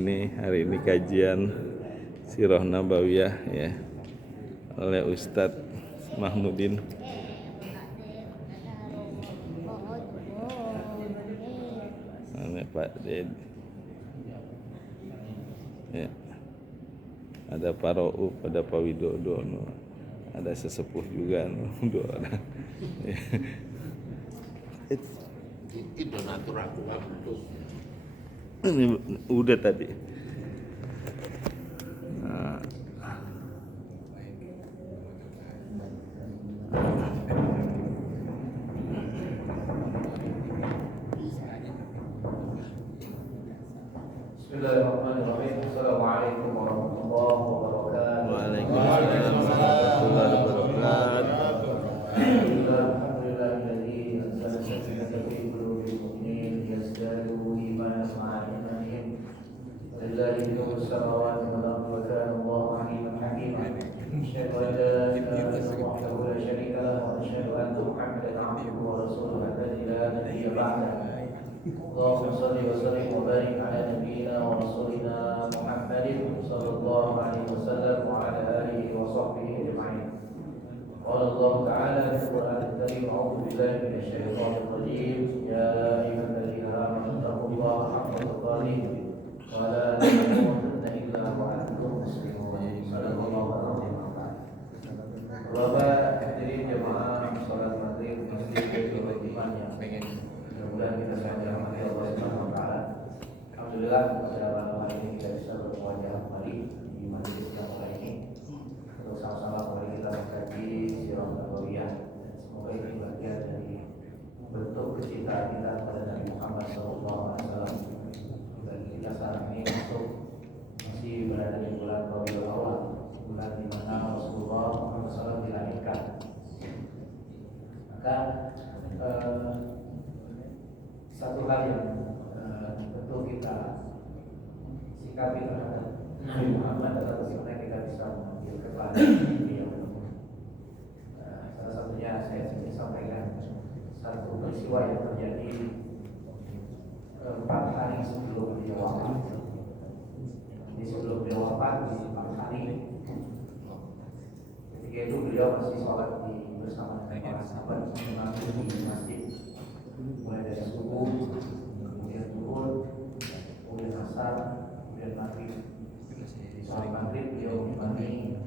Hari ini kajian Sirah Nabawiyah ya oleh Ustadz Mahmudin. Oleh Pak Ded. Ya. Ada Pak Rauf, ada Pak Widodo, ada sesepuh juga doa. Itu donatur aku tuh. Ini udah tadi. Nah. Bismillahirrahmanirrahim. Assalamualaikum warahmatullahi wabarakatuh. Waalaikumsalam warahmatullahi wabarakatuh. Alhamdulillahilladzi anzala sakinata fi qulubil mu'minin yazdadu imanan ma'a imanihim. Lillahi mulku samawati wal ardi wa kana Allahu 'aliman hakima. Asyhadu an la ilaha illallah wahdahu la syarika lahu wa asyhadu anna Muhammadan 'abduhu wa rasuluhu alladzi la nabiyya ba'dahu. Allahumma shalli wa sallim wa barik ala nabiyyina wa rasulina Muhammadin sallallahu alaihi wasallam wa ala alihi wa sahbihi ajma'in. Qala Allah ta'ala fi Al-Qur'an Al-Karim, a'udzu billahi minasy syaithanir rajim. Ya ayyuhalladzina amanu taqullaha haqqa tuqatih wa la tamutunna illa wa antum muslimun. Sadaqallahu al-azim. Bapak hadirin jemaah salat maghrib masjid Baitul Iman yang mudah-mudahan kita sekalian dirahmati Allah Subhanahu wa taala. Alhamdulillah pada malam hari ini kita bisa berwajah kembali di majelis yang mulai ini untuk sama-sama kembali kita mengkaji Sirah Nabawiyah. Semoga ini bagian dari bentuk kecintaan kita kepada Nabi Muhammad SAW. Dan kita sekarang ini masih berada di bulan Rabiul Awal, bulan di mana Rasulullah SAW dilahirkan. Maka satu hal yang tentu kita sikapi terhadap Nabi Muhammad adalah bagaimana kita bisa mengambil kepada beliau. Salah satunya saya ingin sampaikan satu peristiwa yang terjadi 4 hari sebelum beliau wafat. Jadi sebelum beliau wafat di 4 hari, ketika itu beliau masih sholat bersama para sahabat di masjid. Mulai dari subuh, kemudian zuhur, kemudian asar, kemudian maghrib. Di sholat maghrib beliau mengimami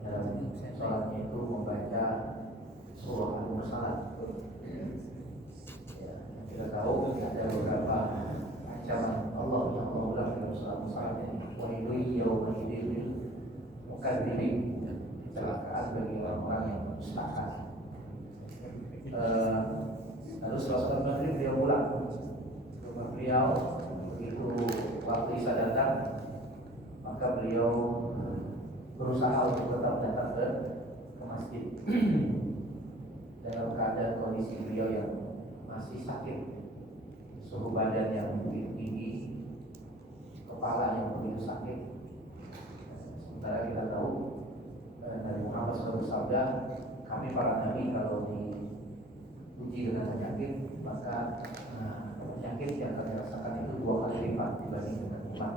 dan sholatnya itu membaca surah Al-Mursalat. Ya, kita tahu ada beberapa ancaman Allah yang mengulang dalam surah Al-Mursalat ini. Wa idhi yawma'idin lil mukadzibin, kecelakaan bagi orang-orang yang mendustakan. Lalu setelah sholat maghrib beliau pulang ke rumah beliau. Begitu waktu isya datang, maka beliau berusaha untuk tetap datang ke masjid dalam keadaan kondisi beliau yang masih sakit, suhu badan yang begitu tinggi, kepala yang begitu sakit. Sementara kita tahu Nabi Muhammad SAW bersabda, kami para nabi kalau diuji dengan penyakit, maka penyakit yang kami rasakan itu 2 kali lipat dibanding dengan iman.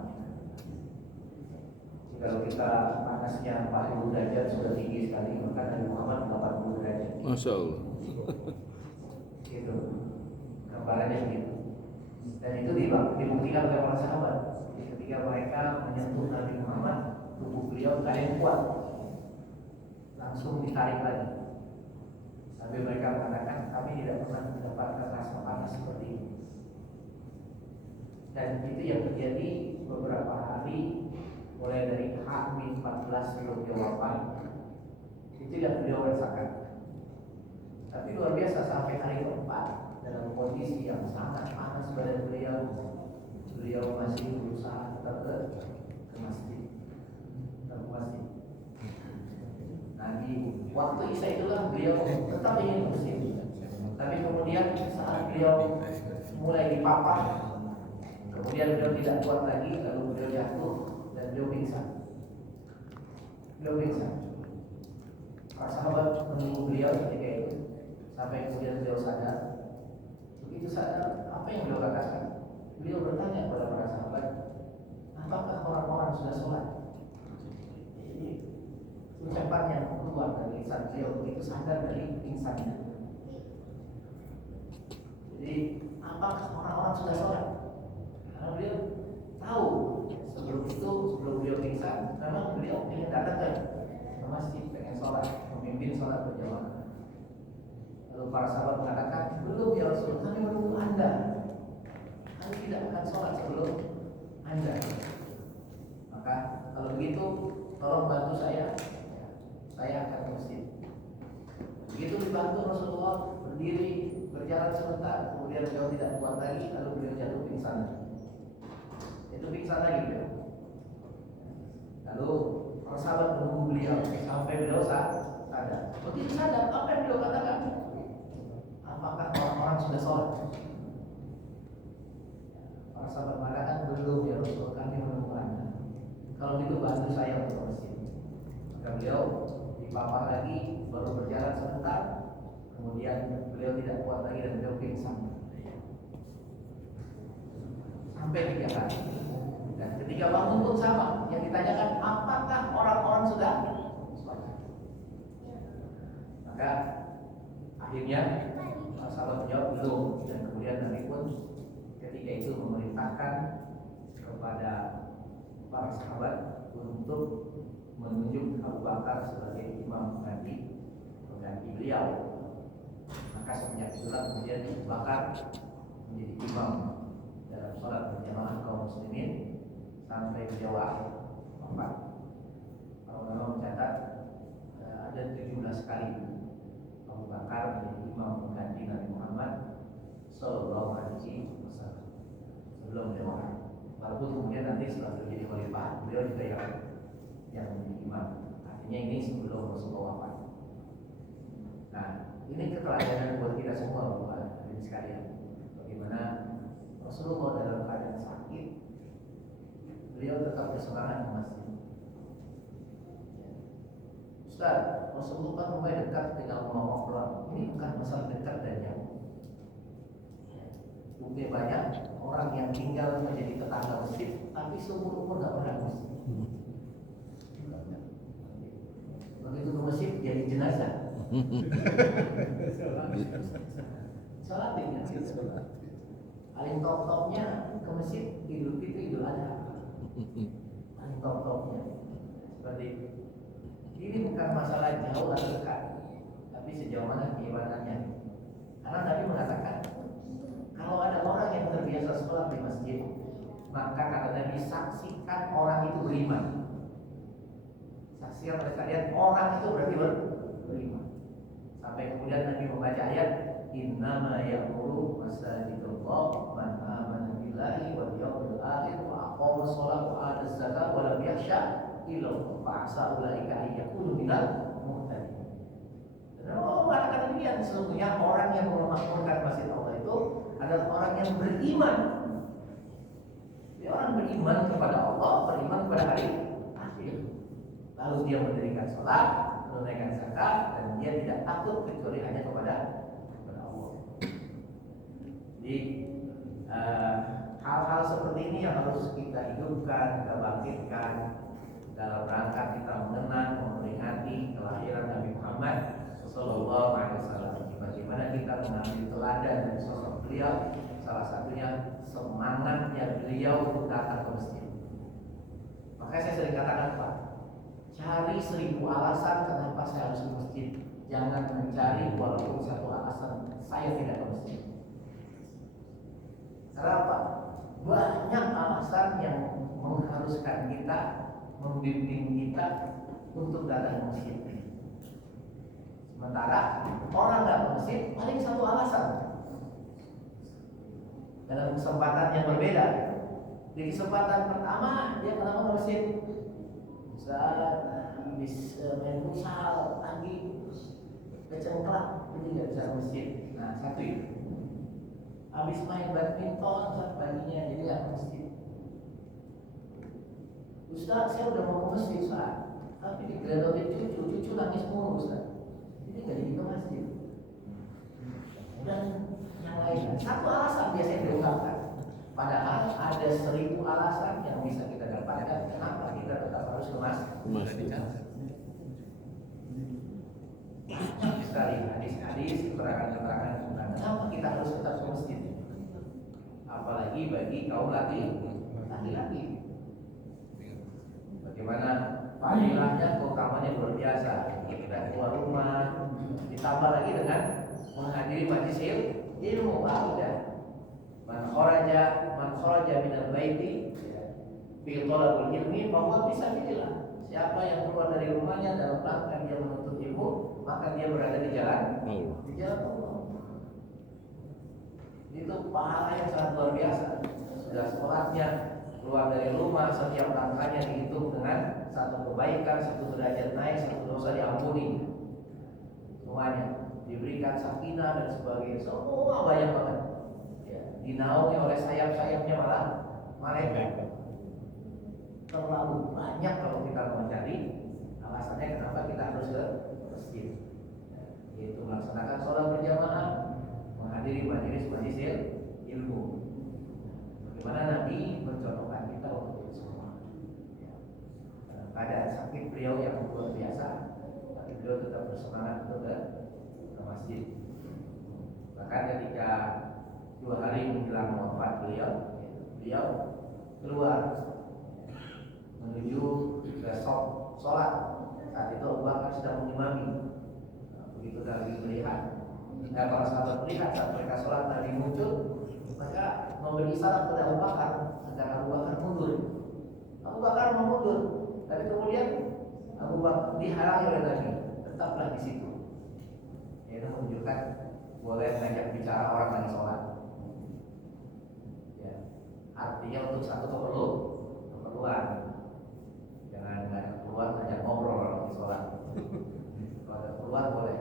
Kalau kita panasnya 40 derajat sudah tinggi sekali, maka Nabi Muhammad 80 derajat. Masya Allah. Gitu, gambarannya begitu. Dan itu dibuktikan oleh para sahabat. Ketika mereka menyentuh Nabi Muhammad, tubuh beliau tak yang kuat, langsung ditarik lagi. Sampai mereka mengatakan kami tidak pernah mendapatkan rasa panas seperti ini. Dan itu yang terjadi beberapa hari, mulai dari H-14 sebelum beliau wafat. Itu yang beliau rasakan. Tapi luar biasa sampai hari keempat dalam kondisi yang sangat panas badan beliau masih berusaha tetap ke masjid. Nah, di waktu isya itulah beliau tetap ingin bersih. Tapi kemudian saat beliau mulai dipapah, kemudian beliau tidak kuat lagi, lalu beliau jatuh dan beliau pingsan. Para sahabat menunggu beliau ketika itu sampai kemudian beliau sadar. Begitu sadar, apa yang beliau katakan? Beliau bertanya kepada para sahabat, apakah pingsan beliau begitu sadar dari pingsannya. Jadi apakah orang-orang sudah sholat? Karena beliau tahu sebelum itu, sebelum beliau pingsan, memang beliau ingin datang ke masjid, pengen sholat, memimpin sholat berjamaah. Lalu para sahabat mengatakan, belum ya Rasul, kami menunggu Anda. Kami tidak akan sholat sebelum Anda. Maka kalau begitu, tolong bantu saya akan ke masjid. Begitu dibantu Rasulullah berdiri, berjalan sebentar, kemudian beliau tidak kuat lagi, lalu beliau jatuh pingsan. Itu pingsan lagi beliau. Lalu para sahabat menunggu beliau sampai beliau sadar. Begitu sadar, apa yang beliau katakan? Apakah orang-orang sudah sholat? Para sahabat mengatakan belum ya Rasul, kami menunggu Anda. Kalau gitu bantu saya untuk masjid. Maka beliau dipapah lagi, baru berjalan sebentar, kemudian beliau tidak kuat lagi dan beliau pingsan. Sampai 3 kali. Dan ketika bangun pun sama, yang ditanyakan apakah orang-orang sudah sholat? Maka akhirnya para sahabat menjawab belum, dan kemudian Nabi pun ketika itu memerintahkan kepada para sahabat untuk menunjuk Abu Bakar sebagai imam mengganti beliau. Maka semenjak itulah kemudian Abu Bakar menjadi imam dalam sholat berjamaah kaum muslimin sampai beliau wafat. Para ulama mencatat ada 17 kali Abu Bakar menjadi imam mengganti Nabi Muhammad Sallallahu Alaihi Wasallam sebelum beliau wafat. Walaupun kemudian nanti setelah beliau jadi khalifah, beliau juga yang menjadi imam. Artinya ini sebelum Rasulullah wafat. Nah, ini keteladanan buat kita semua, Bapak Ibu sekalian. Bagaimana Rasulullah dalam keadaan sakit, beliau tetap bersemangat ke masjid. Ustaz, Rasulullah kan mulai dekat dengan Allah. Ini bukan masalah dekat dan jauh. Bukti banyak orang yang tinggal menjadi tetangga masjid, tapi seumur umur nggak pernah ke masjid. Begitu ke masjid jadi jenazah. Sholat dengan paling top-topnya ke masjid Idul Fitri, Idul Adha. Paling top-topnya seperti itu. Ini bukan masalah jauh atau dekat, tapi sejauh mana keimanannya. Karena Nabi mengatakan, kalau ada orang yang terbiasa sholat di masjid, maka kata Nabi, saksikan orang itu beriman. Saksikan oleh kalian orang itu berarti beriman. Sampai kemudian Nabi membaca ayat, innama ya'muru masajidallah man amana billahi wal yawmil akhir wa aqama shalah wa ata zakat wa lam yakhsha illa Allah fa'asa ulaika ayyakunu minal muhtadin. Dan Allah mengatakan demikian, sesungguhnya orang yang memakmurkan masjid Allah itu adalah orang yang beriman. Dia orang beriman kepada Allah, beriman kepada hari akhir. Lalu dia mendirikan sholat, menunaikan zakat, dan dia tidak takut kecuali hanya kepada Allah. Jadi hal-hal seperti ini yang harus kita hidupkan, kita bangkitkan dalam rangka kita mengenang, memperingati kelahiran Nabi Muhammad Sallallahu Alaihi Wasallam. Bagaimana kita mengambil teladan dari sosok beliau, salah satunya semangatnya beliau untuk datang ke masjid. Makanya saya sering katakan, Pak, cari 1000 alasan kenapa saya harus ke masjid. Jangan mencari walaupun 1 alasan saya tidak ke masjid. Kenapa? Banyak alasan yang mengharuskan kita, membimbing kita untuk datang ke masjid. Sementara orang nggak ke masjid paling 1 alasan. Dalam kesempatan yang berbeda. Di kesempatan pertama dia kenapa ke masjid? Ustaz, habis main futsal pagi kecengklak, jadi nggak bisa ke masjid. Nah, satu itu. Habis main badminton saat paginya, jadi nggak ke masjid. Ustaz, saya udah mau ke masjid, Ustaz, tapi digeledotin cucu nangis mulu, Ustaz. Jadi nggak jadi ke masjid. Dan yang lainnya, 1 alasan biasanya diungkapkan. Padahal ada 1000 alasan yang bisa kita dapatkan kenapa kita tetap harus ke masjid. Banyak sekali hadis-hadis, keterangan-keterangan tentang kenapa kita harus tetap ke masjid. Apalagi bagi kaum laki-laki. Bagaimana fadilahnya, keutamanya luar biasa. Kita keluar rumah, ditambah lagi dengan menghadiri majelis ilmu, udah. Man kharaja minal baiti fi talabul ilmi bahwa bisa pilihlah. Siapa yang keluar dari rumahnya dalam rangka dia menuntut ilmu, maka dia berada di jalan Allah. Itu pahala yang sangat luar biasa. Sudah sholatnya keluar dari rumah, setiap langkahnya dihitung dengan satu kebaikan, satu derajat naik, satu dosa diampuni. Semuanya diberikan sakinah dan sebagainya. Semua banyak banget. Ya, dinaungi oleh sayap-sayapnya malah malaikat. Terlalu banyak kalau kita mau cari alasannya kenapa kita harus ke masjid. Yaitu melaksanakan sholat berjamaah, menghadiri majelis ilmu. Bagaimana Nabi mencontohkan kita untuk itu semua. Pada sakit beliau yang luar biasa, tapi beliau tetap bersemangat untuk ke masjid. Bahkan ketika 2 hari menjelang wafat beliau keluar menuju ke sholat. Saat itu Abu Bakar sedang mengimami. Begitu Nabi melihat, para sahabat melihat saat mereka sholat Nabi muncul, maka memberi isyarat kepada Abu Bakar agar Abu Bakar mundur. Abu Bakar mau mundur, tapi kemudian Abu Bakar dihalangi oleh Nabi, tetaplah di situ. Itu menunjukkan boleh ngajak bicara orang lagi sholat. Ya, artinya untuk satu keperluan. Jangan keluar ngajak ngobrol orang lagi sholat. Kalau ada keluar boleh.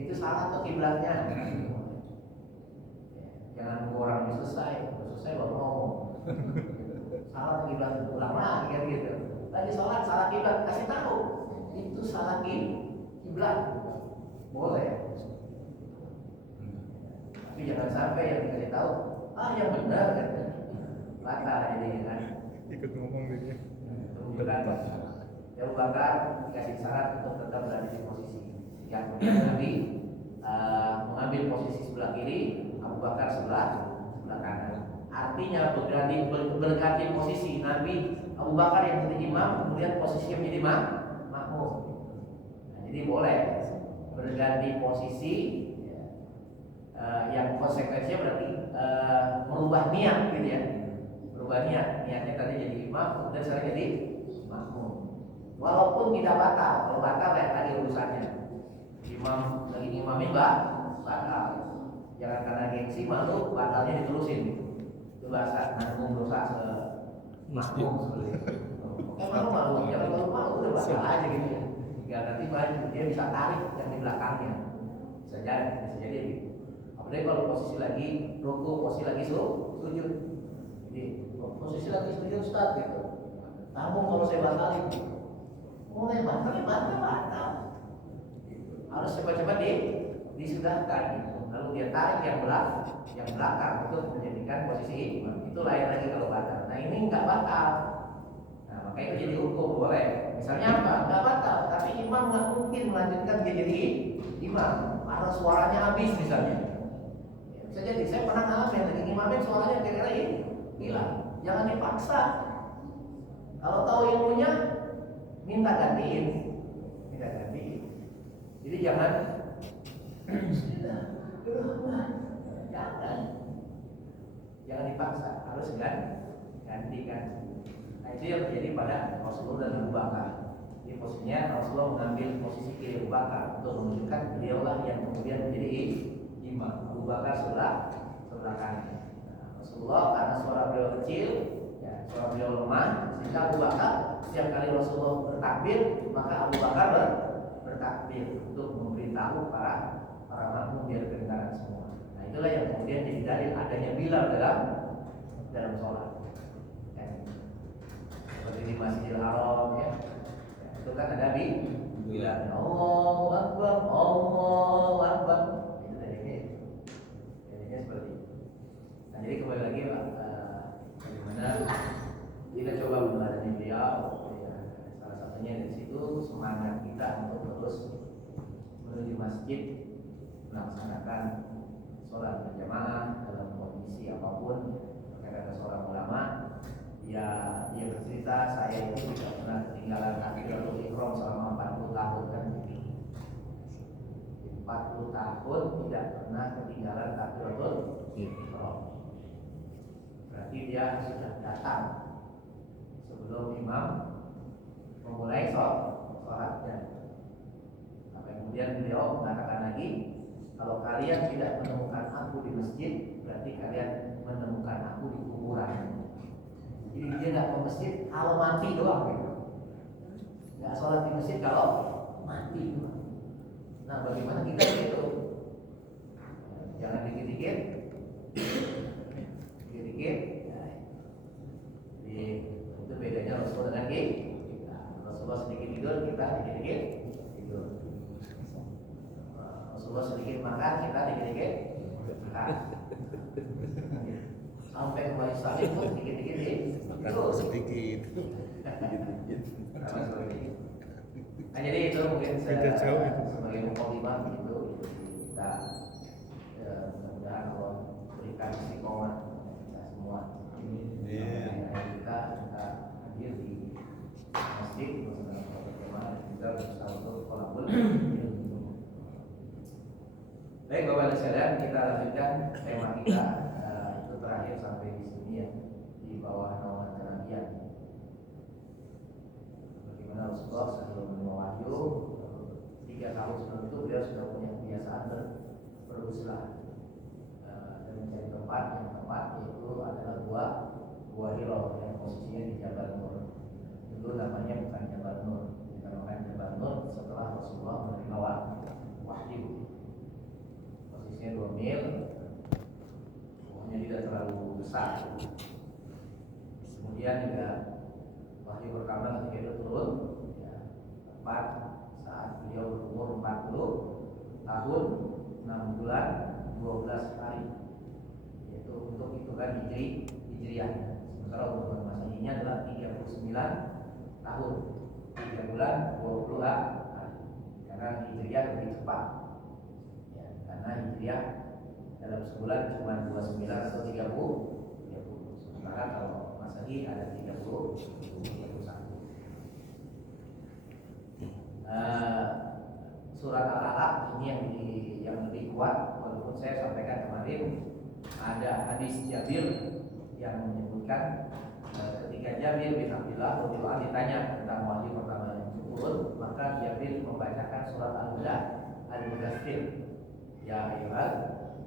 Itu salah atau kiblatnya. Jangan nunggu orang ini selesai baru ngomong. Salah kiblat, ulang lagi kan gitu. Tadi sholat salah kiblat, kasih tahu. Itu salah kiblat. Boleh. Tapi jangan sampai yang dikasih tahu, yang benar kan. Batal jadi kan. Ikut ngomong dia. Abu Bakar dikasih syarat untuk tetap berada di posisi. Yang kemudian Nabi mengambil posisi sebelah kiri, Abu Bakar sebelah kanan. Artinya berganti posisi. Nabi Abu Bakar yang menjadi imam, kemudian posisinya menjadi makmum. Nah, jadi boleh berganti posisi. Yang konsekuensinya berarti merubah niat gitu ya. Berubah niatnya tadi jadi imam, kemudian sekarang jadi makmum. Walaupun tidak batal, kalau batal ya tadi urusannya. Imam lagi imamin batal. Jangan karena gengsi malu batalnya diterusin gitu. Itu bahasa nanggung dosa ke makmum seperti itu. Malu, jangan malu udah batal aja gitu ya. Enggak nanti maju dia bisa tarik yang di belakangnya. Bisa jadi gitu. Apalagi kalau posisi lagi ruku, posisi lagi sujud. Jadi posisi lagi sujud Ustaz gitu. Kamu kalau saya batalin mulai batal. Harus cepat-cepat disudahkan gitu. Lalu dia tarik yang belakang untuk menjadikan posisi imam. Itu lain lagi kalau batal. Nah ini nggak batal. Nah maka itu jadi hukum boleh. Misalnya apa? Nggak batal, tapi imam nggak mungkin melanjutkan dia jadi imam. Harus suaranya habis misalnya. Ya, bisa jadi saya pernah ngalamin lagi imamin suaranya kira-kira hilang. Jangan dipaksa. Kalau tahu ilmunya minta gantiin. Jadi jangan jangan dipaksa, harus gantikan. Nah itu yang terjadi pada Rasulullah dan Abu Bakar. Di posisinya Rasulullah mengambil posisi kiri Abu Bakar untuk menunjukkan beliaulah yang kemudian menjadi imam. Abu Bakar sebelah kanan. Rasulullah karena suara beliau kecil, ya, suara beliau lemah, sehingga Abu Bakar setiap kali Rasulullah bertakbir, maka Abu Bakar bertakbir untuk memberitahu para makmum biar kedengaran semua. Nah itulah yang kemudian jadi dalil adanya Bilal dalam sholat. Ya. Seperti di Masjidil Haram ya, itu kan ada Bilal. Allahu Akbar, Allahu Akbar. Itu jadinya seperti itu. Nah jadi kembali lagi Pak, bagaimana kita coba meneladani beliau. Salah satunya dari situ semangat kita untuk terus menuju masjid melaksanakan sholat berjamaah dalam kondisi apapun. Kata seorang ulama, ya dia bercerita, saya itu tidak pernah ketinggalan takbiratul ihram selama 40 tahun kan. 40 tahun tidak pernah ketinggalan takbiratul ihram. Berarti dia sudah datang sebelum imam memulai sholatnya. Sampai kemudian beliau mengatakan lagi, kalau kalian tidak menemukan aku di masjid, berarti kalian menemukan aku di kuburan. Jadi dia nggak ke masjid kalau mati doang gitu. Nggak sholat di masjid kalau mati doang. Nah, bagaimana kita gitu? Jangan dikit-dikit, dikit-dikit. Jadi itu bedanya Rasulullah dengan kita. Rasulullah sedikit tidur, kita dikit-dikit tidur. Rasulullah sedikit makan, kita dikit-dikit makan. Sampai kembali saling pun dikit-dikit Makan sedikit. Nah, jadi itu mungkin saya sebagai mukadimah itu kita mudah-mudahan Allah berikan istiqomah kita semua. Kita hadir di masjid bersama berjamaah dan kita berusaha untuk thalabul ilmu. Baik Bapak dan Saudara, kita lanjutkan tema kita itu terakhir sampai di sini ya, di bawah naungan kenabian. Bagaimana Rasulullah sebelum menerima wahyu 3 tahun sebelum itu beliau sudah punya kebiasaan beruzlah dan mencari tempat yang tepat, yaitu adalah Gua Hiro yang posisinya di Jabal Nur. Dulu namanya bukan Jabal Nur, dinamakan Jabal Nur setelah Rasulullah menerima wahyu. Posisinya 2 mil, pokoknya tidak terlalu besar. Kemudian juga wahyu pertama ketika itu turun ya, tepat saat beliau berumur 40 tahun 6 bulan 12 hari, yaitu untuk hitungan hijriah. Sementara untuk Masehinya adalah 39 tahun 3 bulan 20 hari, karena hijriah lebih cepat ya, karena hijriah dalam sebulan cuma 29 atau 30. Sementara kalau Masehi ada 31. Surat Al-Alaq ini yang lebih kuat, walaupun saya sampaikan kemarin ada hadis Jabir yang menyebutkan ketika Jabir bin Abdullah radhiyallahu anhu ditanya tentang wahyu pertama yang turun, maka Jabir membacakan surat Al-Mudaththir, ya ayyuhal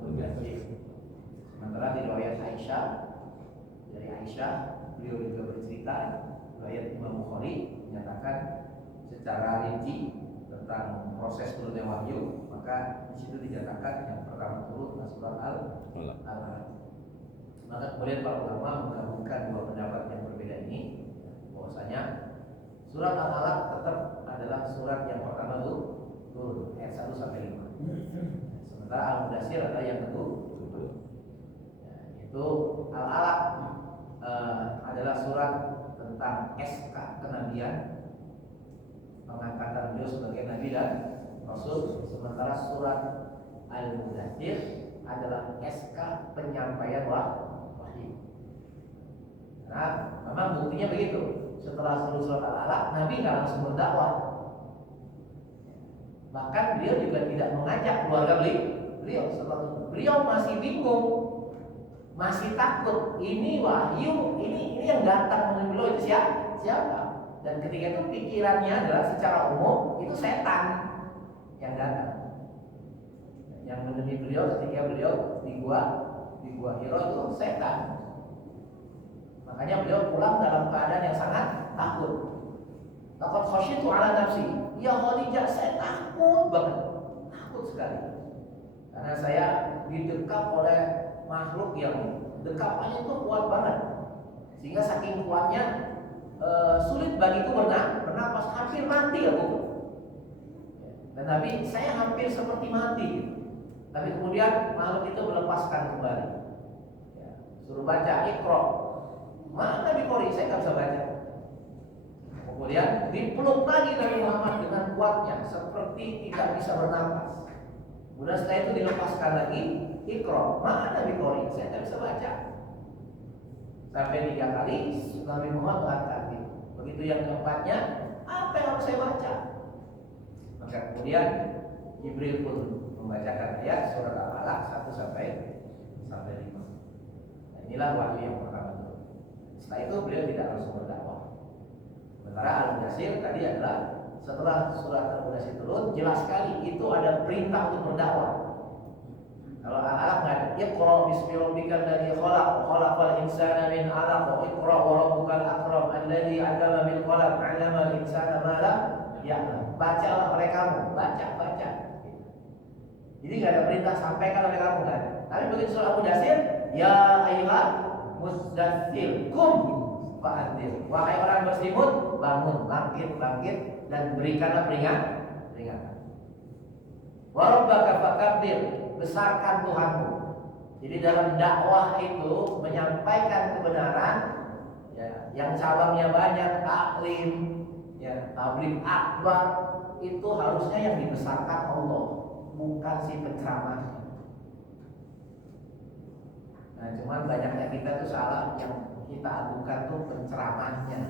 mudaththir. Sementara di riwayat Aisyah, dari Aisyah beliau juga bercerita, riwayat Imam Bukhari menyatakan secara rinci tentang proses turunnya wahyu, maka di situ dinyatakan yang pertama turun surat Al-Alaq. Maka kemudian para ulama menggabungkan dua pendapat yang berbeda ini, bahwasanya surat Al-Alaq tetap adalah surat yang pertama turun ayat 1 sampai 5. Sementara Al-Mudaththir adalah yang kedua. Itu Al-Alaq adalah surat tentang SK kenabian, pengangkatan beliau sebagai nabi dan rasul. Sementara surat Al-Mudaththir adalah SK penyampaian wahyu. Nah, memang buktinya begitu. Setelah seluruh surat Al-Alaq, Nabi nggak langsung berdakwah. Bahkan beliau juga tidak mengajak keluarga beliau. Setelah beliau masih bingung, masih takut. Ini wahyu, ini yang datang menemui beliau itu siapa? Dan ketika itu pikirannya adalah secara umum itu setan yang datang, yang menemui beliau ketika beliau di gua Hiro itu setan. Makanya beliau pulang dalam keadaan yang sangat takut. Laqad khasyitu ala nafsi, ya Khadijah, saya takut banget, takut sekali, karena saya didekap oleh makhluk yang dekapannya itu kuat banget, sehingga saking kuatnya sulit bagiku bernapas, hampir mati aku. Dan Nabi, saya hampir seperti mati. Tapi kemudian makhluk itu melepaskan kembali. Ya, suruh baca Iqra. Mana Nabi Qori, saya nggak bisa baca. Kemudian dipeluk lagi Nabi Muhammad dengan kuatnya seperti tidak bisa bernafas. Kemudian setelah itu dilepaskan lagi, Iqra, mana Nabi Qori? Saya tidak bisa baca. Sampai 3 kali Nabi Muhammad mengatakan gitu. Begitu yang keempatnya, apa yang harus saya baca? Maka kemudian Jibril pun membacakan ayat surat Al-Alaq 1 sampai 5. Nah, inilah wahyu yang pertama itu. Setelah itu beliau tidak langsung berdakwah. Sementara Al-Mudaththir tadi adalah setelah surat Al-Mudaththir turun, jelas sekali itu ada perintah untuk berdakwah. Kalau Al-Alaq nggak ada, Iqra bismi rabbikal ladzi khalaq, khalaqal insana min 'alaq, Iqra wa rabbukal akram alladzi 'allama bil qalam, 'allamal insana ma lam ya'lam. Bacalah oleh kamu, baca. Jadi nggak ada perintah sampaikan oleh kamu kan. Tapi begitu surah Al-Mudaththir, ya ayyuhal mudzatstsir qum fa'andzir. Wahai orang berselimut, bangun, bangkit dan berikanlah peringatan. Wa rabbaka fakabbir, besarkan Tuhanmu. Jadi dalam dakwah itu menyampaikan kebenaran, ya, yang cabangnya banyak, taklim, ya, tabligh akbar, itu harusnya yang dibesarkan Allah, bukan si penceramah. Nah, cuman banyaknya kita tuh salah, yang kita adukan tuh penceramahnya.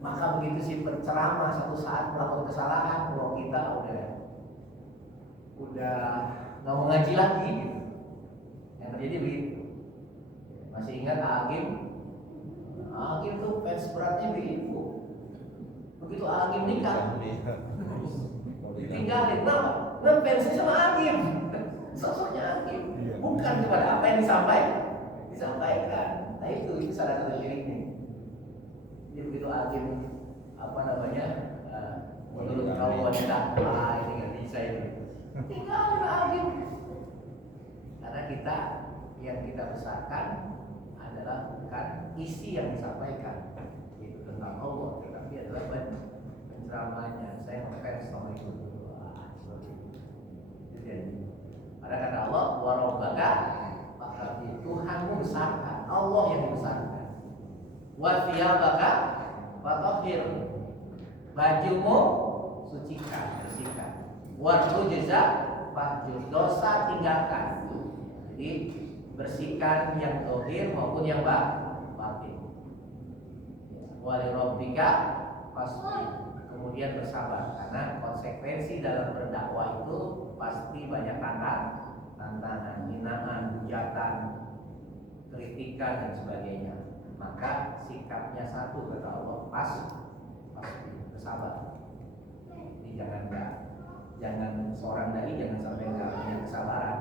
Maka begitu si penceramah satu saat melakukan kesalahan, bahwa kita udah nggak mau ngaji lagi gitu. Yang terjadi begitu. Masih ingat Agim tuh fans beratnya begitu. Begitu Agim nikah, ditinggalin. Kenapa? Fansnya sama Agim, sosoknya Agim, bukan kepada apa yang disampaikan. Nah itu salah satu syiriknya. Jadi begitu Agim menurut kaum wanita, ini nggak bisa ini. Tinggalin Agim. Karena yang kita besarkan adalah bukan isi yang disampaikan, itu tentang Allah, tetapi adalah penceramahnya. Saya ngefans sama itu. Ada kata Allah, wa rabbaka, maka Tuhanmu besarkan, Allah yang dibesarkan. Wa thiyabaka fatahhir, bajumu sucikan, bersihkan. Wa rujza fahjur, dosa tinggalkan. Jadi bersihkan yang zahir maupun yang batin. Wa li rabbika fasbir, kemudian bersabar, karena konsekuensi dalam berdakwah itu pasti banyak tantangan, hinaan, hujatan, kritikan dan sebagainya. Maka sikapnya satu, kata Allah, pasti bersabar. Jadi jangan seorang dai jangan sampai nggak punya kesabaran.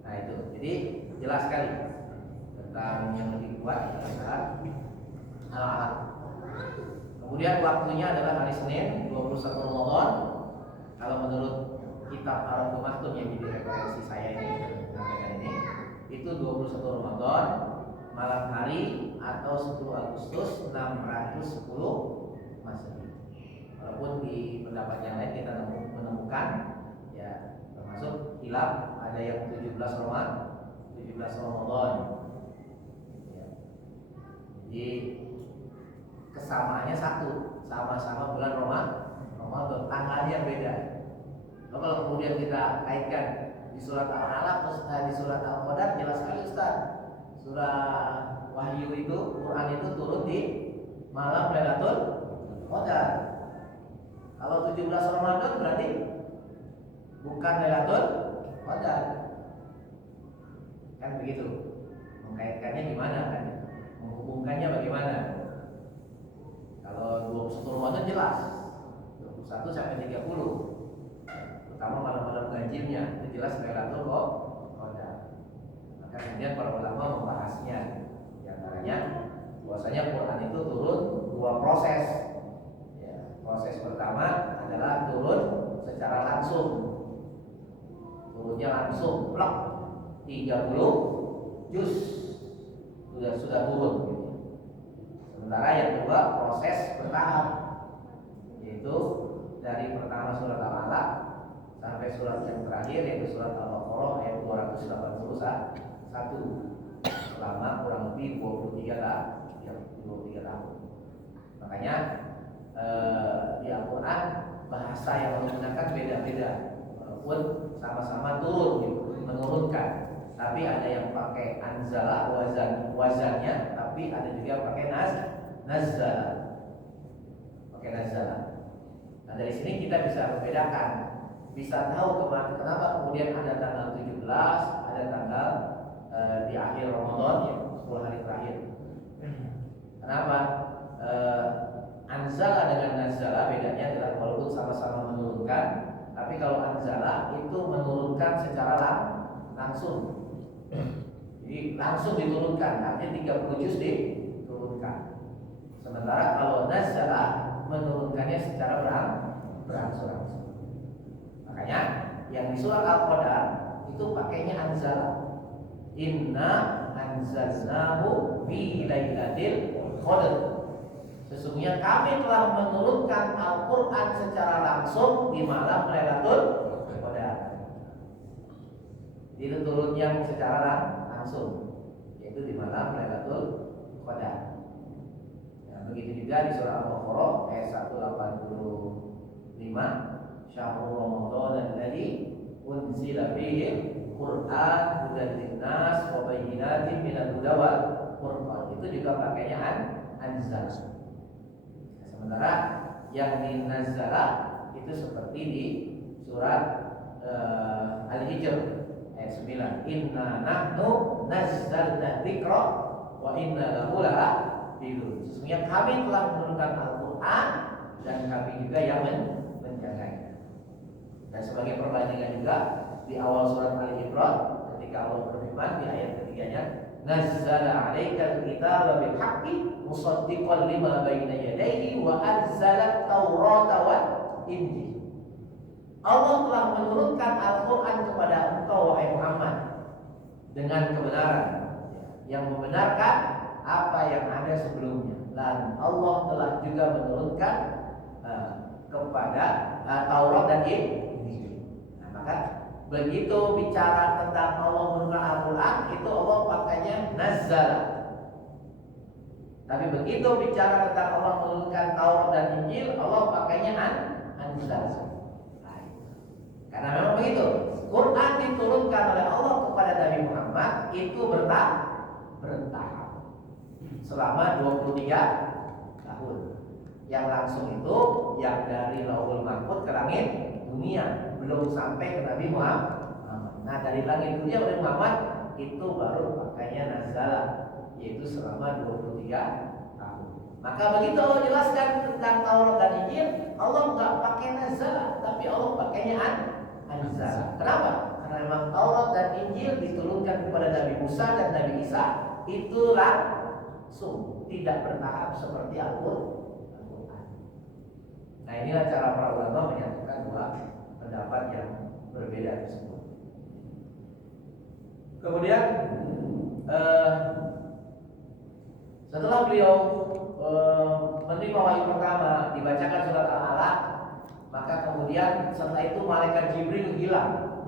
Nah itu, jadi jelas sekali tentang yang lebih kuat adalah Al-Alaq. Kemudian waktunya adalah hari Senin 21 Ramadan. Kalau menurut kitab Ar-Raddul Maktun yang jadi referensi saya ini, itu 21 Ramadan malam hari atau 10 Agustus 610 Masehi. Walaupun di pendapat yang lain kita menemukan, ya, termasuk hilaf, ada yang 17 Ramadan. Ya. Jadi kesamaannya satu, sama-sama bulan Ramadan, tanggalnya beda. Lalu kalau kemudian kita kaitkan di surat Al-Alaq, di surat Al-Qadar, jelas sekali Ustaz. Surah Wahyu itu, Quran itu turun di malam Lailatul Qadar. Kalau 17 Ramadan berarti bukan Lailatul Qadar. Kan begitu. Mengkaitkannya gimana kan? Menghubungkannya bagaimana? Kalau 21 Ramadan jelas, 21 sampai 30. Terutama malam-malam ganjilnya, itu jelas Lailatul Qadar. Maka kemudian para ulama membahasnya, di antaranya bahwasanya Quran itu turun 2 proses. Ya, proses pertama adalah turun secara langsung. Turunnya langsung, blok 30 juz sudah turun. Sementara yang kedua proses bertahap, yaitu dari pertama surat Al-Alaq sampai surat yang terakhir, yaitu surat Al-Baqarah ayat 281, selama kurang lebih 23 tahun. Maka Makanya di Al-Quran bahasa yang menggunakan beda-beda, walaupun sama-sama turun gitu, menurunkan. Tapi ada yang pakai anzala wazannya, tapi ada juga pakai nazzala. Pakai nazzala. Nah, dari sini kita bisa membedakan, bisa tahu kenapa kemudian ada tanggal 17, ada tanggal di akhir Ramadan ya, 10 hari terakhir. Kenapa? Anzala dengan nazzala bedanya adalah walaupun sama-sama menurunkan, tapi kalau anzala itu menurunkan secara langsung. Jadi langsung diturunkan, artinya 30 juz diturunkan. Sementara kalau nazzala menurunkannya secara berangsur-angsur. Makanya yang di surah Al-Qadar itu pakainya anzala. Inna anzalnahu fi lailatul qadar. Sesungguhnya kami telah menurunkan Al-Quran secara langsung di malam Lailatul Qadar. Itu turunnya secara langsung, yaitu di malam Lailatul Qadar. Nah, begitu juga di surah Al-Baqarah ayat 185, Syahrul Ramadan alladzi unzila fihi Qur'an hudan linnas wa bayyinatin minal huda wal furqan. Itu juga pakainya anzal. Sementara yang di nazzala itu seperti di surat Al-Hijr ayat 9. Inna nahnu nazzalna dzikra wa inna lahu lahafizun. Sesungguhnya kami telah menurunkan Al-Qur'an dan kami juga yang menjaganya. Dan sebagai perbandingan juga di awal surat Al-Imran ketika Allah berfirman di ayat ketiganya, nazzala 'alaikal kitaba bil haqqi musaddiqan lima baina yadayhi wa anzala at-taurata wal injil. Allah telah menurunkan Al-Qur'an kepada engkau wahai Muhammad dengan kebenaran yang membenarkan apa yang ada sebelumnya, dan Allah telah juga menurunkan kepada Taurat dan Injil. Nah, maka begitu bicara tentang Allah menurunkan Al-Quran, itu Allah pakainya nazzala. Tapi begitu bicara tentang Allah menurunkan Taurat dan Injil, Allah pakainya anzala. Karena memang begitu, Quran diturunkan oleh Allah kepada Nabi Muhammad itu bertahap selama 23 tahun. Yang langsung itu yang dari Lauhul Mahfuz ke langit dunia, belum sampai ke Nabi Muhammad. Nah, dari langit dunia Nabi Muhammad itu baru pakainya nazzala, yaitu selama 23 tahun. Maka begitu Allah jelaskan tentang Taurat dan Injil, Allah nggak pakai nazzala, tapi Allah pakainya anzala. Kenapa? Karena memang Taurat dan Injil diturunkan kepada Nabi Musa dan Nabi Isa itu langsung, tidak bertahap seperti Al-Quran. Nah, inilah cara para ulama menyatukan dua pendapat yang berbeda tersebut. Kemudian setelah beliau menerima wahyu pertama, dibacakan surat Al-Alaq, maka kemudian setelah itu malaikat Jibril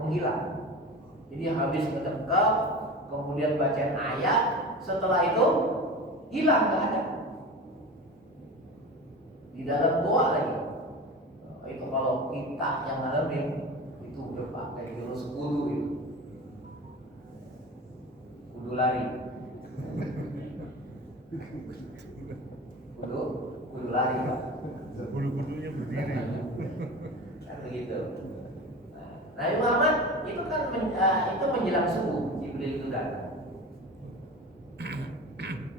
menghilang. Jadi habis ngedekap, kemudian bacain ayat, setelah itu hilang, nggak ada. Di dalam doa lagi. Itu kalau kita yang ngalamin itu udah pakai jurus kudu itu. Kudu lari. Kudu lari, Pak. Bulu-bulunya berdiri. Kan begitu. Nabi Muhammad itu kan itu menjelang subuh Jibril itu datang.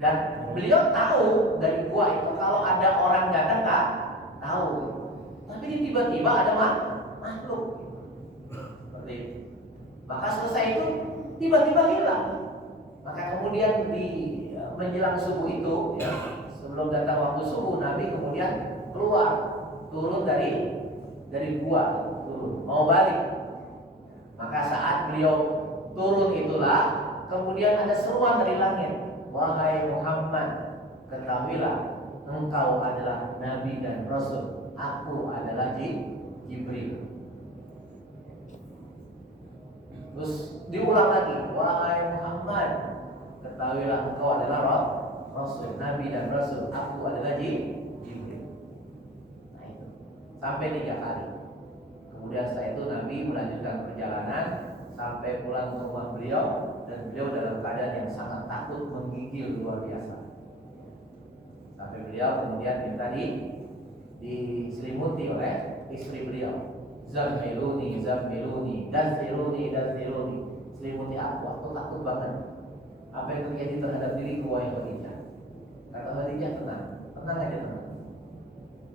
Dan beliau tahu dari gua itu kalau ada orang datang tak tahu. Tapi tiba-tiba ada makhluk. Seperti itu. Maka selesai itu tiba-tiba hilang. Maka kemudian di menjelang subuh itu, ya, sebelum datang waktu subuh, Nabi kemudian keluar, turun dari gua, turun mau balik. Maka saat beliau turun itulah kemudian ada seruan dari langit, wahai Muhammad, ketahuilah engkau adalah Nabi dan Rasul, aku adalah Jibril. Terus diulang lagi, wahai Muhammad, ketahuilah engkau adalah Rasul, Nabi dan Rasul, aku adalah Jibril. sampai 3 kali. Kemudian setelah itu Nabi melanjutkan perjalanan sampai pulang ke rumah beliau, dan beliau dalam keadaan yang sangat takut, menggigil luar biasa. Sampai beliau kemudian minta diselimuti oleh istri beliau. Zammiluni, zammiluni, daziruni, daziruni. Selimuti aku takut banget. Apa yang terjadi terhadap diriku, wahai Khadijah? Kata Khadijah, tenang aja tenang.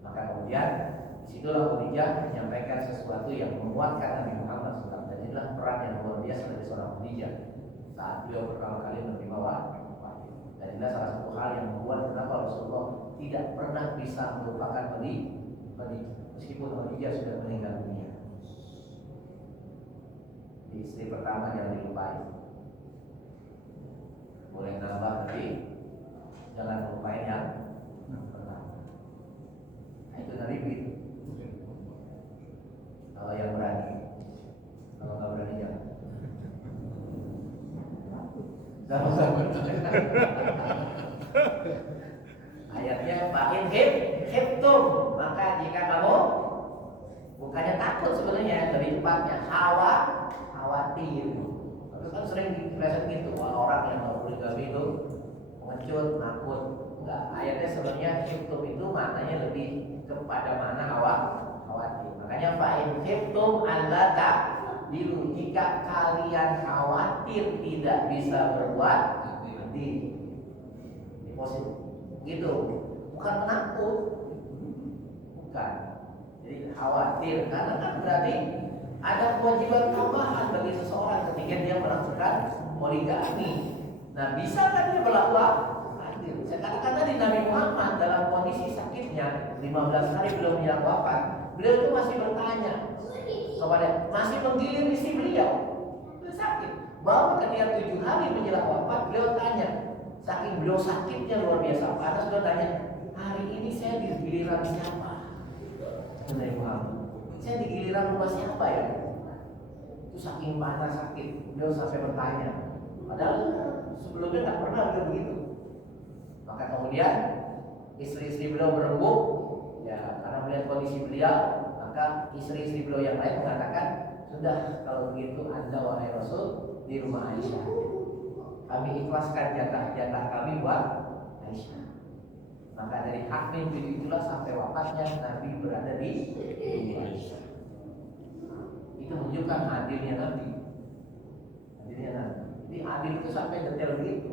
Maka kemudian disitulah Khadijah menyampaikan sesuatu yang menguatkan Nabi Muhammad SAW. Dan inilah peran yang luar biasa dari seorang Khadijah saat beliau pertama kali menerima wahyu. Dan inilah salah satu hal yang membuat kenapa Rasulullah tidak pernah bisa melupakan Khadijah meskipun Khadijah sudah meninggal dunia. Istri pertama jangan dilupain. Boleh nambah tapi jangan lupain yang pertama. Nah, itu Nabi begitu. Kalau yang berani, kalau nggak berani jangan. Sama-sama. Ayatnya fa'in khiftum, maka jika kamu bukannya takut sebenarnya, lebih tepatnya khawatir. Tapi kan sering dikirakan gitu, wah orang yang mau poligami itu pengecut, takut. Enggak, ayatnya sebenarnya khiftum itu maknanya lebih kepada makna khawatir. Makanya fa'in khiftum alla ta'dilu, jika kalian khawatir tidak bisa berbuat di positif gitu, bukan menakut, bukan. Jadi khawatir, karena kan berarti ada kewajiban tambahan bagi seseorang ketika dia melakukan poligami. Nah, bisakah dia berlaku adil? Saya katakan tadi Nabi Muhammad dalam kondisi sakitnya 15 hari belum menjelang wafat, beliau itu masih bertanya masih menggilir istri beliau. Beliau sakit. Bahwa ketika 7 hari menjelang wafat, beliau tanya, saking beliau sakitnya luar biasa panas, beliau tanya, hari ini saya di giliran siapa? Nabi Muhammad, saya di giliran rumah siapa ya? Itu saking panas sakit, beliau sampai bertanya. Padahal sebelumnya nggak pernah beliau begitu. Maka kemudian istri-istri beliau berembuk, ya karena melihat kondisi beliau, maka istri-istri beliau yang lain mengatakan, sudah kalau begitu Anda wahai Rasul di rumah Aisyah. Kami ikhlaskan jatah-jatah kami buat Aisyah. Maka dari Hamil itulah sampai wafatnya Nabi berada di rumah Aisyah. Itu menunjukkan adilnya Nabi. Adilnya Nabi. Jadi adil itu sampai detail begitu.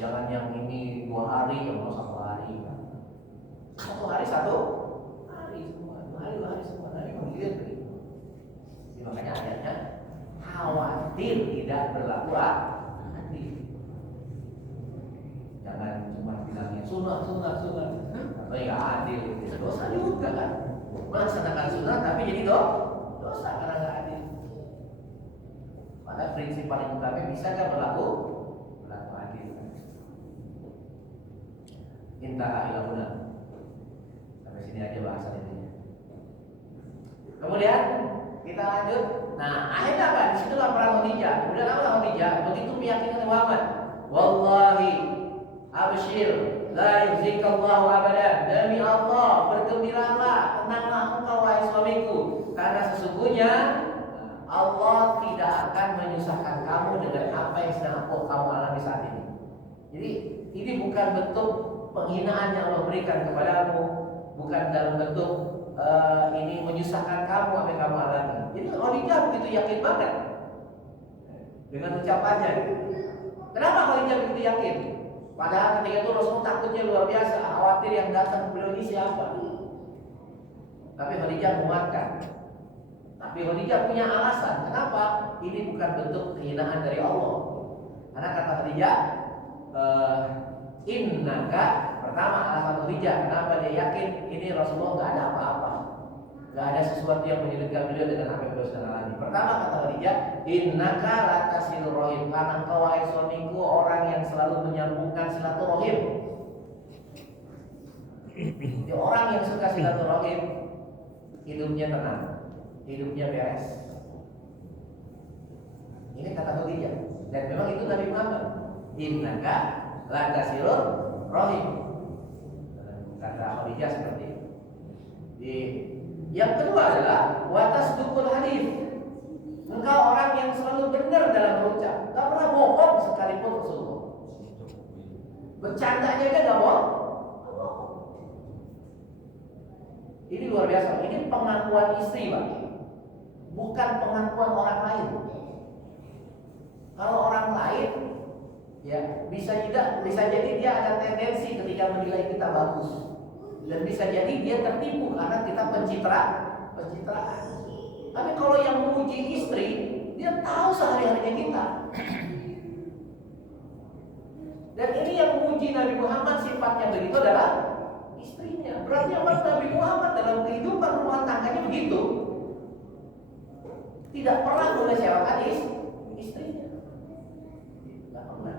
Jangan yang ini 2 hari, yang mau 1 hari. 1 hari 1 hari semua, 2 hari 2 hari semua. Nabi mengilir begitu. Jadi makanya ayatnya khawatir tidak berlaku adil. Jangan cuma bilangnya sunnah. Atau ya adil, dosa juga kan. Melaksanakan sunnah tapi jadi dosa karena nggak adil. Pada prinsip paling utama bisakah berlaku adil? Intaha ila huna. Sampai sini aja bahasan ini. Kemudian kita lanjut. Nah, akhirnya apa? Disitulah perang Khadijah. Kemudian apa Khadijah? Begitu meyakinkan Muhammad. Wallahi abshir la yuzikallahu abada. Demi Allah, bergembiralah, tenanglah engkau wahai suamiku, karena sesungguhnya Allah tidak akan menyusahkan kamu dengan apa yang sedang kamu alami saat ini. Jadi ini bukan bentuk penghinaan yang Allah berikan kepadamu, bukan dalam bentuk ini menyusahkan kamu apa yang kamu alami. Jadi Khadijah begitu yakin banget dengan ucapannya. Kenapa Khadijah begitu yakin? Padahal ketika itu Rasul takutnya luar biasa, khawatir yang datang beliau ini siapa. Tapi Khadijah menguatkan. Tapi Khadijah punya alasan. Kenapa? Ini bukan bentuk kehinaan dari Allah. Karena kata Khadijah, innaka, pertama alasan Khadijah kenapa dia yakin ini Rasulullah nggak ada apa-apa, nggak ada sesuatu yang menyulitkan beliau dengan apa yang beliau sedang alami. Pertama kata Khadijah, innaka latasilur rahim, karena engkau wahai suamiku orang yang selalu menyambungkan silaturahim. Jadi orang yang suka silaturahim hidupnya tenang, hidupnya beres. Ini kata Khadijah. Dan memang itu Nabi Muhammad. Innaka latasilur rahim. Kata Khadijah seperti itu. Yang kedua adalah watas dukul hadis. Engkau orang yang selalu benar dalam berucap, tak pernah bohong sekalipun Rasulullah. Bercandanya aja nggak bohong. Ini luar biasa. Ini pengakuan istri, Pak. Bukan pengakuan orang lain. Kalau orang lain, ya bisa jadi dia ada tendensi ketika menilai kita bagus, dan bisa jadi dia tertipu karena kita pencitraan. Tapi kalau yang memuji istri, dia tahu sehari-harinya kita. Dan ini yang memuji Nabi Muhammad sifatnya begitu adalah istrinya. Berarti Nabi Muhammad dalam kehidupan rumah tangganya begitu. Tidak pernah mengecewakan istrinya. Tidak pernah.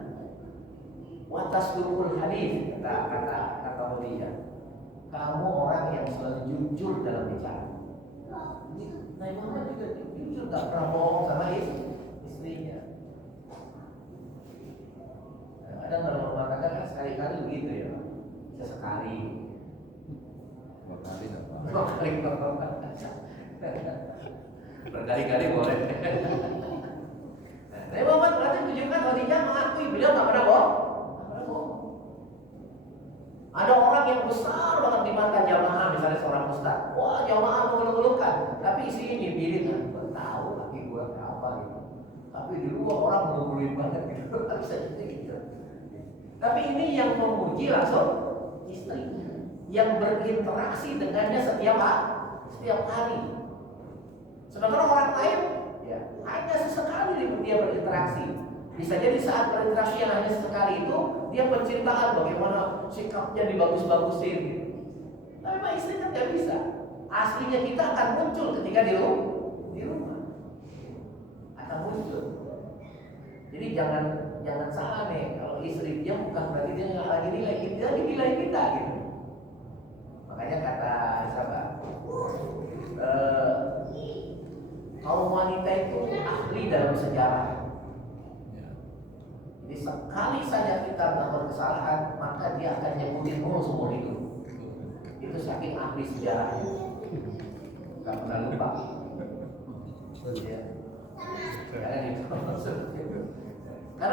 Watas durul hadis kata Khadijah. Kamu orang yang selalu jujur dalam bicara. Nabi Muhammad juga jujur, tak pernah bohong sama istrinya. Kadang kalau rumah tangga kan sekali-kali begitu ya, sesekali. Berkali-kali boleh. Nabi Muhammad berarti tunjukkan Khadijah mengakui beliau tak pernah bohong. Ada orang yang besar banget di mata jamaah, misalnya seorang ustaz. Wah, jamaah mengeluh-ngeluhkan, tapi isinya nyindirin kan. Tahu lagi gua apa gitu. Tapi di luar orang mengeluhin banget gitu. Bisa gitu. Tapi ini yang memuji langsung istrinya, yang berinteraksi dengannya setiap hari. Sementara orang lain ya hanya sesekali dia berinteraksi. Bisa jadi saat berinteraksi yang hanya sekali itu dia pencintaan, bagaimana sikapnya dibagus-bagusin. Tapi Pak istri kan tidak bisa. Aslinya kita akan muncul ketika di rumah. Akan muncul. Jadi jangan salah nih, kalau istri dia bukan berarti dia nggak lagi nilai kita, dia lagi nilai kita gitu. Makanya kata siapa? Kaum wanita itu ahli dalam sejarah. Jadi sekali saja kita melakukan kesalahan, maka dia akan nyebutin seumur hidup. Itu saking ahli sejarahnya. Gak pernah lupa. Ya. Karena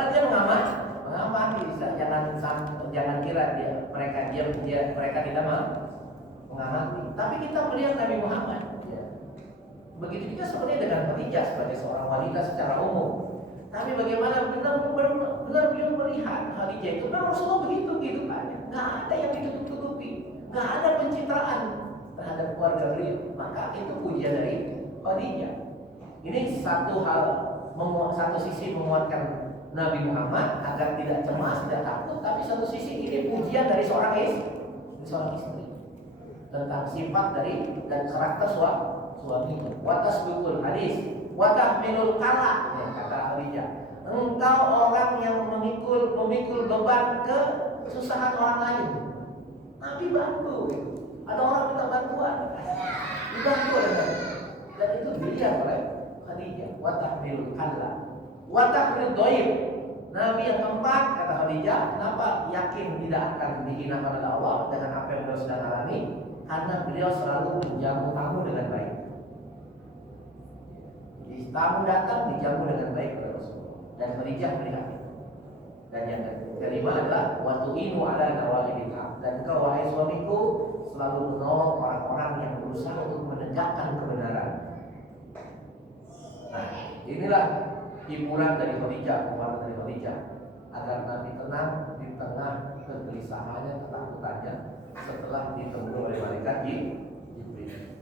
dia mengamati, jangan kira mereka tidak mengamati. Tapi kita melihat Nabi Muhammad. Ya. Begitu juga sebenarnya dengan Khadijah sebagai seorang wanita secara umum. Tapi bagaimana benar beliau melihat Khadijah itu memang Rasulullah begitu kehidupannya. Nggak ada yang ditutup-tutupi, nggak ada pencitraan terhadap keluarga beliau. Maka itu pujian dari Khadijah. Ini satu sisi menguatkan Nabi Muhammad agar tidak cemas, tidak takut. Tapi satu sisi ini pujian dari seorang istri tentang sifat dan karakter suaminya. Watas bukul hadis, watah minul kala. Kata Khadijah, engkau orang yang memikul beban kesusahan orang lain. Nabi bantu. Ada orang minta bantuan, dibantu oleh. Dan itu dilihat oleh Khadijah. Watah minul kala, watah minul doib. Nabi yang keempat kata Khadijah, kenapa yakin tidak akan dihinakan oleh Allah dengan apa yang beliau sedang alami? Karena beliau selalu menjamu tamu dengan baik. Tamu datang dijamu dengan baik oleh Rasulullah, dan Khadijah melihat itu. Dan yang kelima adalah watu'inu ala nawaibil haq. Dan engkau wahai suamiku selalu menolong orang-orang yang berusaha untuk menegakkan kebenaran. Nah, inilah hiburan dari Khadijah, hiburan dari Khadijah agar Nabi tenang di tengah kegelisahannya, ketakutannya setelah ditemui oleh malaikat Jibril.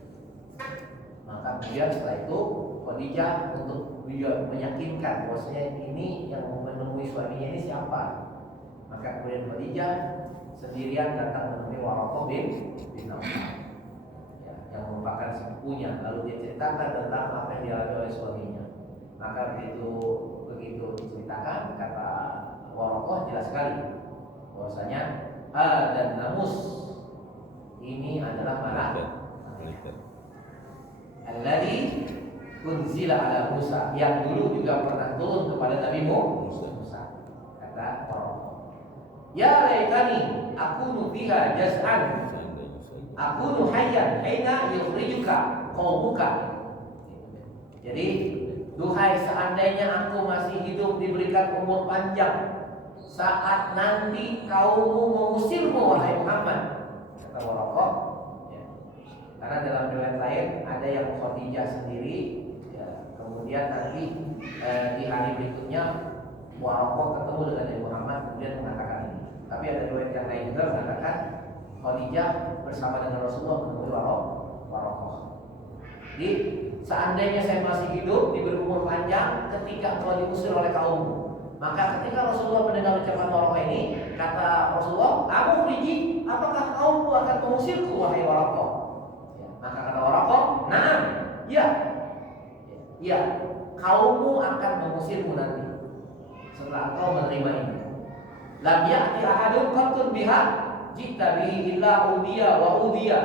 Maka kemudian setelah itu Khadijah untuk meyakinkan bahwasanya ini yang menemui suaminya ini siapa. Maka kemudian Khadijah sendirian datang menemui Waraqah bin Nawfal, ya, yang merupakan sepupunya. Lalu dia ceritakan tentang apa yang dialami oleh suaminya. Maka begitu diceritakan, kata Waraqah jelas sekali bahwasanya dan namus ini adalah malaikat alladzi unzila ala Musa, yang dulu juga pernah turun kepada Nabi Musa. Kata Waraqah, ya laitani akunu fiha jaz'an Aku nuhayyan hina yukhrijuka qaumuka. Jadi, duhai seandainya aku masih hidup diberikan umur panjang saat nanti kaummu mengusirmu wahai Muhammad, kata Waraqah. Ya. Karena dalam riwayat lain ada yang Khadijah sendiri, ya. Kemudian nanti di hari berikutnya Waraqah ketemu dengan Nabi Muhammad kemudian mengatakan ini. Tapi ada riwayat yang lain juga mengatakan Khadijah bersama dengan Rasulullah menemui Waraqah. Jadi seandainya saya masih hidup diberi umur panjang ketika engkau diusir oleh kaummu, maka ketika Rasulullah mendengar ucapan Waraqah ini, kata Rasulullah, "Kamu Khadijah, apakah kaummu akan mengusirku wahai Waraqah?" Ya, maka kata Waraqah, "Na'am, ya, ya, kaummu akan mengusirmu nanti setelah kau menerima ini. Lam ya'ti ahadun qattun biha jita bihi illa udiya wa udiya."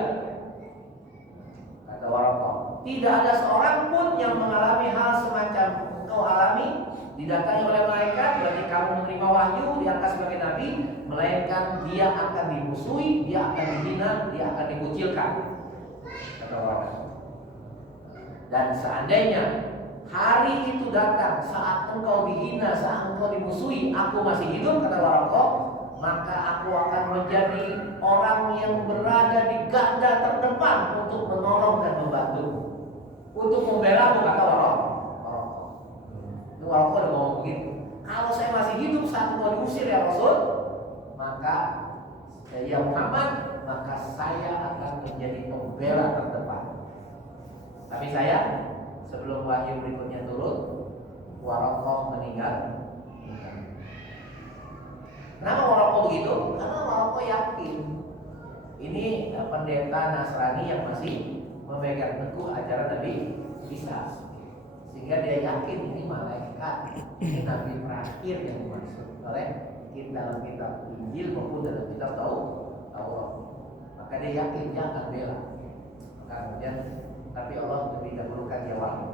Kata Waraqah, tidak ada seorang pun yang mengalami hal semacam engkau alami, didatangi oleh malaikat, berarti kamu menerima wahyu, diangkat sebagai nabi, melainkan dia akan dimusuhi, dia akan dihina, dia akan dikucilkan. Kata Waraqah. Dan seandainya hari itu datang saat engkau dihina, saat engkau dimusuhi, aku masih hidup, kata Waraqah, maka aku akan menjadi orang yang berada di garda terdepan untuk menolong dan membantu, untuk membela mu, kata Waraqah. Itu Waraqah udah ngomong begitu. Kalau saya masih hidup saat engkau diusir ya Rasul, maka ya Muhammad, maka saya akan menjadi pembela terdepan. Tapi saya sebelum wahyu berikutnya turun, Waraqah meninggal. Kenapa Waraqah begitu? Karena Waraqah yakin ini pendeta Nasrani yang masih memegang teguh ajaran Nabi Isa, sehingga dia yakin ini malaikat, ini nabi terakhir yang dimaksud oleh dalam kitab Injil maupun dalam kitab Taurat. Maka dia yakin dia akan bela. Maka kemudian tapi Allah lebih dahulukan dia wahyu,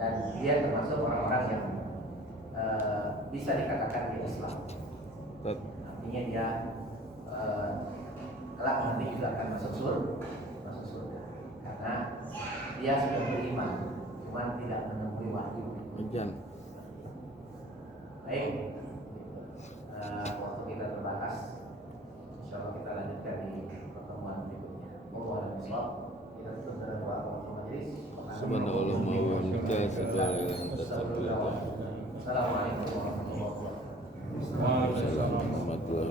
dan dia termasuk orang-orang yang bisa dikatakan dia Islam. Artinya dia kelak nanti juga akan masuk surga karena dia sudah beriman, cuma tidak menemui wahyu. Baik, waktu kita terbatas, insya Allah kita lanjutkan di pertemuan berikutnya. Waalaikumsalam. Kita tutup dengan doa majelis. Subhanallah wa bihamdihi, segala yang tercipta. Assalamualaikum warahmatullahi wabarakatuh. Waalaikumsalam warahmatullahi wabarakatuh.